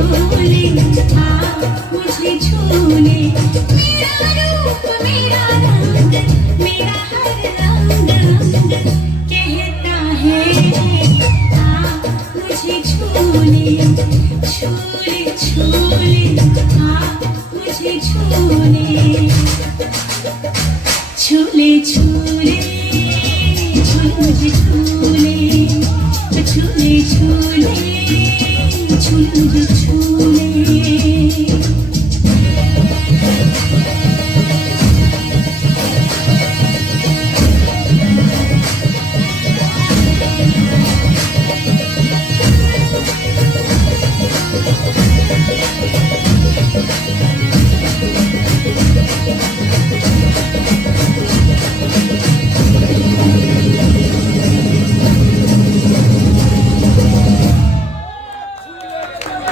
डोले मुझे झूले मेरा रूप मेरा रंग मेरा हर अंग अंग कहता है मुझे झूले झूले झूले मुझे झूले झूले झूले झूले मुझे झूले झूले झूले झूले मुझे झूले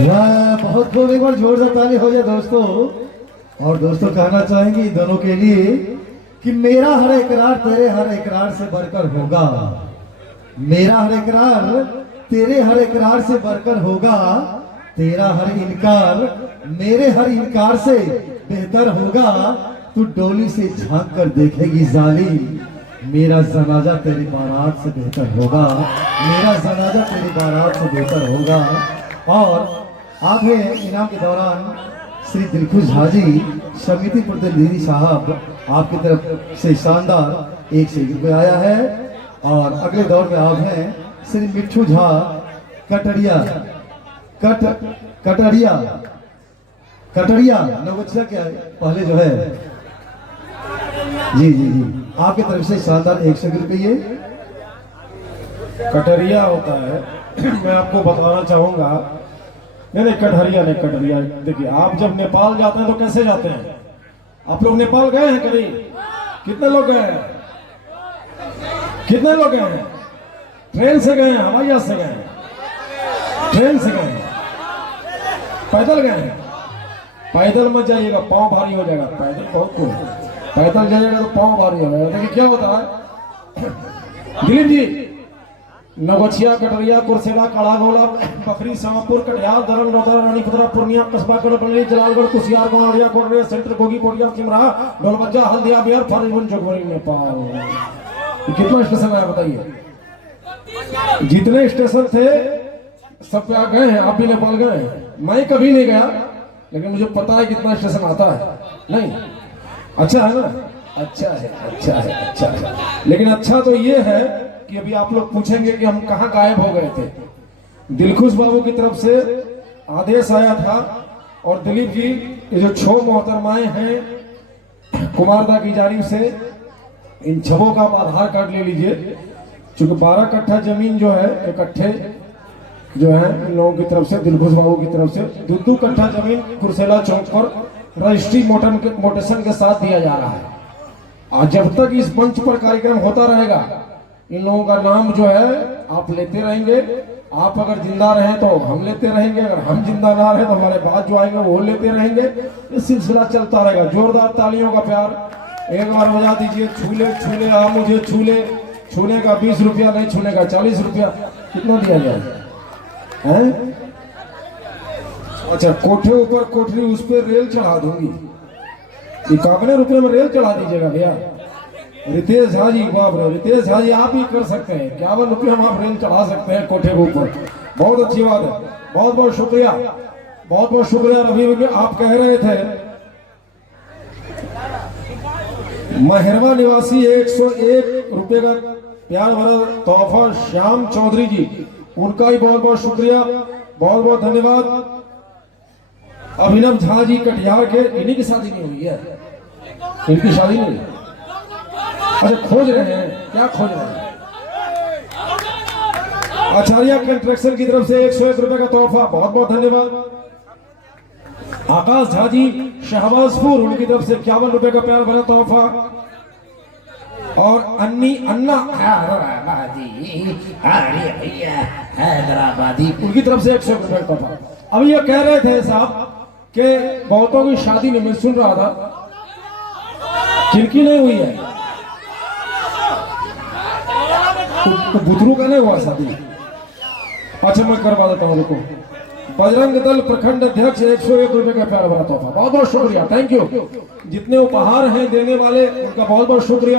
वाह, बहुत खूब। एक बार जोर से ताली हो जाए दोस्तों। और दोस्तों कहना चाहेंगे दोनों के लिए कि मेरा हर इकरार तेरे हर इकरार से बढ़कर होगा। मेरा हर इकरार तेरे हर इकरार से बढ़कर होगा। तेरा हर इनकार मेरे हर इनकार से बेहतर होगा। तू डोली से झांक कर देखेगी जालिम मेरा जनाजा तेरी बारात से बेहतर होगा। मेरा जनाजा तेरी बारात से बेहतर होगा। और आगे इनाम के दौरान श्री दिलखुश हाजी समिति प्रतिनिधि साहब आपकी तरफ से शानदार एक रुपये आया है। और अगले दौर में आप हैं श्री मिट्ठू झा कटरिया कटरिया कटरिया नवगछिया के पहले जो है जी जी जी आपकी तरफ से शानदार 100 रुपये। कटरिया होता है मैं आपको बताना चाहूंगा। नहीं कटहरिया नहीं कटरिया। देखिए आप जब नेपाल जाते हैं तो कैसे जाते हैं? आप लोग नेपाल गए हैं कभी? कितने लोग गए हैं? कितने लोग गए हैं? ट्रेन से गए हैं, हवाई जहाज से गए हैं? ट्रेन से गए हैं, पैदल गए हैं? पैदल मत जाइएगा, पाँव भारी हो जाएगा। पैदल बहुत कुछ, पैदल जाइएगा तो पाँव भारी हो जाएगा। देखिए क्या होता है दिलीप जी, नवगछिया कटरिया कुरसेला कालागोला बखरी सामापुर कटिहार दरंग रौतारा रानीपुरा पूर्णिया कस्बा गढ़बली जलालगढ़ कुसियार गोंडिया कोटरिया सेंटर गोगी पोटिया सिमरा ढोलबज्जा हल्दिया बिहार फरीबन जोगवरी नेपाल। कितना स्टेशन है बताइए? जितने स्टेशन थे सब पे गए हैं। आप भी नेपाल गए हैं? मैं कभी नहीं गया लेकिन मुझे पता है कितना स्टेशन आता है। नहीं अच्छा है ना? अच्छा है अच्छा है अच्छा है। लेकिन अच्छा तो ये है कि अभी आप लोग पूछेंगे कि हम कहाँ गायब हो गए थे। दिलखुश बाबू की तरफ से आदेश आया था और दिलीप जी ये जो 6 मोहतरमाएं हैं कुमारदा की जानिब से, इन 6 का आप आधार कार्ड ले लीजिए। चूंकि 12 कट्ठा जमीन जो है इकट्ठे जो है इन लोगों की तरफ से दिलखुश बाबू की तरफ से 2 कट्ठा जमीन कुरसेला चौक पर रजिस्ट्री मोटेशन के साथ दिया जा रहा है। और जब तक इस मंच पर कार्यक्रम होता रहेगा इन लोगों का नाम जो है आप लेते रहेंगे। आप अगर जिंदा रहे तो हम लेते रहेंगे, अगर हम जिंदा ना रहे तो हमारे बाद जो आएंगे वो लेते रहेंगे। ये सिलसिला चलता रहेगा। जोरदार तालियों का प्यार एक बार बजा दीजिए। छूले छूले आ मुझे छूले, छूने का 20 रुपया नहीं, छूने का 40 रुपया। कितना दिया जाए हैं? अच्छा कोठे ऊपर कोठरी उस पर रेल चढ़ा दूंगी। 51 रुपये में रेल चढ़ा दीजिएगा भैया। रितेश झा जी, बाप रे रितेश झा जी आप ही कर सकते हैं। 51 रुपये हम आप रेल चढ़ा सकते हैं कोठे के ऊपर। बहुत अच्छी बात है, बहुत बहुत शुक्रिया, बहुत बहुत शुक्रिया। रवि आप कह रहे थे महरवा निवासी 101 रुपये का प्यार भरा तोहफा श्याम चौधरी जी, उनका ही बहुत बहुत शुक्रिया, बहुत बहुत धन्यवाद। अभिनव झा जी कटिहार के, इन्हीं की शादी नहीं हुई है? इनकी शादी नहीं हुई? अच्छा खोज रहे हैं, क्या खोज रहे हैं? आचार्य कंस्ट्रक्शन की तरफ से 101 रुपए का तोहफा, बहुत बहुत धन्यवाद। आकाश झा जी शहबाजपुर, उनकी तरफ से 51 रुपए का प्यार भरा तोहफा। और अन्ना हैदराबादी, उनकी तरफ से 101 रुपए का तोहफा। अब ये कह रहे थे साहब कि बहुतों की शादी में, मैं सुन रहा था जिनकी नहीं हुई है तो बुतरू का नहीं हुआ शादी। अच्छा मैं करवा देता हूँ, रुको बजरंग दल प्रखंड अध्यक्ष 101 रुपए का प्यार भरा तोहफा, बहुत बहुत शुक्रिया, थैंक यू। जितने उपहार हैं देने वाले उनका बहुत बहुत शुक्रिया,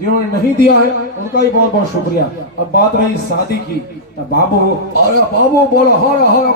जिन्होंने नहीं दिया है उनका भी बहुत बहुत शुक्रिया। अब बात रही शादी की, तो बाबू, अरे बाबू बोला हर हर